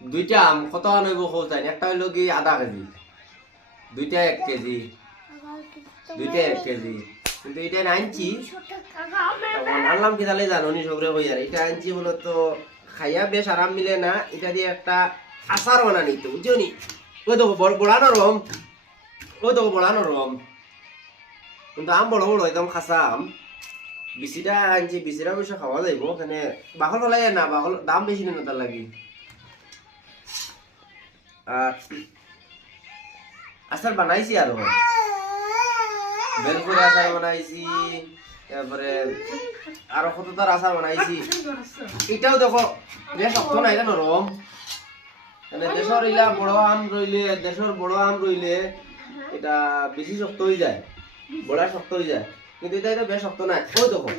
দুইটা আম কত আনইব খোঁজাই একটা হইল কি আধা কেজি, দুইটা 1 কেজি, দুইটা 1 কেজি। কিন্তু এটা আনছি আনলাম কি তাহলে জানো নি সবরে কই আর এটা আনছি বলে তো খাইয়া বেশ আরাম মিলে না, এটা দিয়ে একটা আচার বানানি তো বুঝছো নি। ওই দেখো বড়া নরম, ওই দেখো বড়া নরম, কিন্তু আম বড় বড় একদম খাসা আম। বিচিটা আনছি, বিচিটা অবশ্য খাওয়া যাইব, এখানে বাকল ফেলাই না, বাকল দাম বেশি না তার লাগি। আর আচার বানাইছি আরো, বেলপুরি আচার বানাইছি, তারপরে আরো কত তার আচার বানাইছি। এটাও দেখো বেশ শক্ত না, এটা নরম। মানে দেশের ইলা বড় আম রইলে, দেশের বড় আম রইলে এটা বেশি শক্ত হয়ে যায়, বড়া শক্ত হয়ে যায়, কিন্তু এটা বেশ শক্ত না। ওই দেখো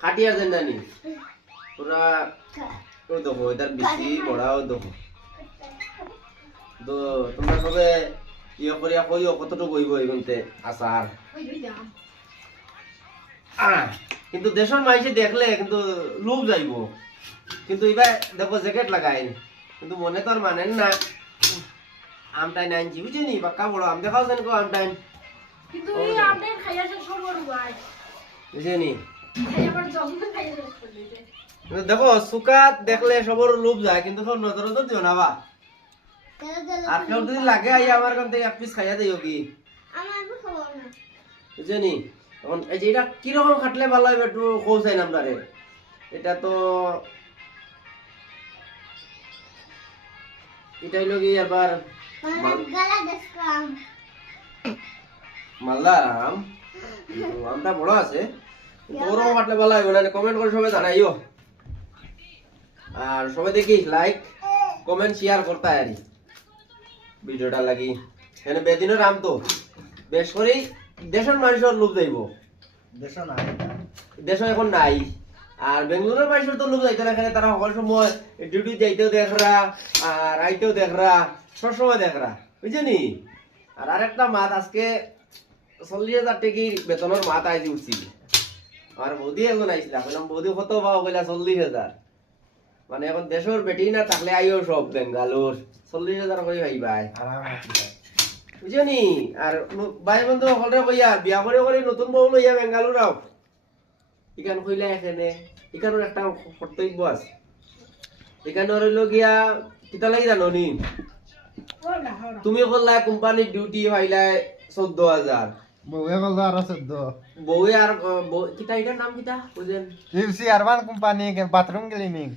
খাটিয়া যেন জানি পুরা, ওই দেখো এটার বেশি বড়াও দেখো। তো তোমরা সবে ইয়ে করিয়া কইও কতটুকু হইব এগুনতে আচার। কিন্তু দেশের মাইসে দেখলে কিন্তু লোভ যাইব, কিন্তু এবার দেখো জ্যাকেট লাগাই, কিন্তু মনে তো আর মানেন না। আমটাই নাইনছি বুঝছি নি, বাক্কা বড় আম দেখাও যেন কো আমটাই, কিন্তু এই আমটাই খাইয়া শেষ করবো ভাই, বুঝছি নি। খাইয়া পর জলদি খাইয়া শেষ করে দিতে। দেখো সুকাত দেখলে সবর লোভ যায়, কিন্তু সব নজর নজর দিও না বা। আর কেউ যদি লাগে আই আমার কাছ থেকে 1 পিস খাইয়া দিও কি, আমার খাবো না বুঝছি নি। এখন এই যে এটা কিরকম খাটলে ভালো হবে একটু কৌসাই নামটারে। এটা তো এটা হইল কি আবার মালদার আম, কিন্তু আমটা বড় আছে, ওরকম কাটলে ভালো হবে না। কমেন্ট করে সবাই জানাইও, আর সবাই দেখি লাইক কমেন্ট শেয়ার করতে আরি ভিডিওটা লাগি। এখানে বেদিনের আম তো বেশ করে দেশের মানুষের লোভ যাইব, দেশ এখন নাই। আর বেঙ্গালুরুর মানুষের তো লোভ যাইতো না, এখানে তারা সকল সময় ডিউটি যাইতেও দেখরা আর আইতেও দেখরা, সবসময় দেখরা, বুঝছেনি। আর আরেকটা মাত আজকে 40,000 টাকি বেতনের মাত আইজি উঠছি। আমার বৌদি এখন আইছিল, বললাম বৌদি কত পাও, কইলা 40,000। মানে এখন দেশের বেটি না থাকলে আইও সব বেঙ্গালোর 40,000 করে ভাই ভাই, বুঝছেনি। আর ভাই বন্ধু সকলে কইয়া বিয়া করে করে নতুন বউ লইয়া বেঙ্গালোর আও, এখান কইলা এখানে এখানোর একটা কর্তব্য আছে। এখানে রইল গিয়া কিতা লাগি জানো নি, তুমি করলা কোম্পানির ডিউটি পাইলাই 14,000, বউয়ে বললো আরো 14। বউয়ে আর কিতা এটার নাম কিতা বুঝেন, ইউসি আরবান কোম্পানি বাথরুম ক্লিনিং।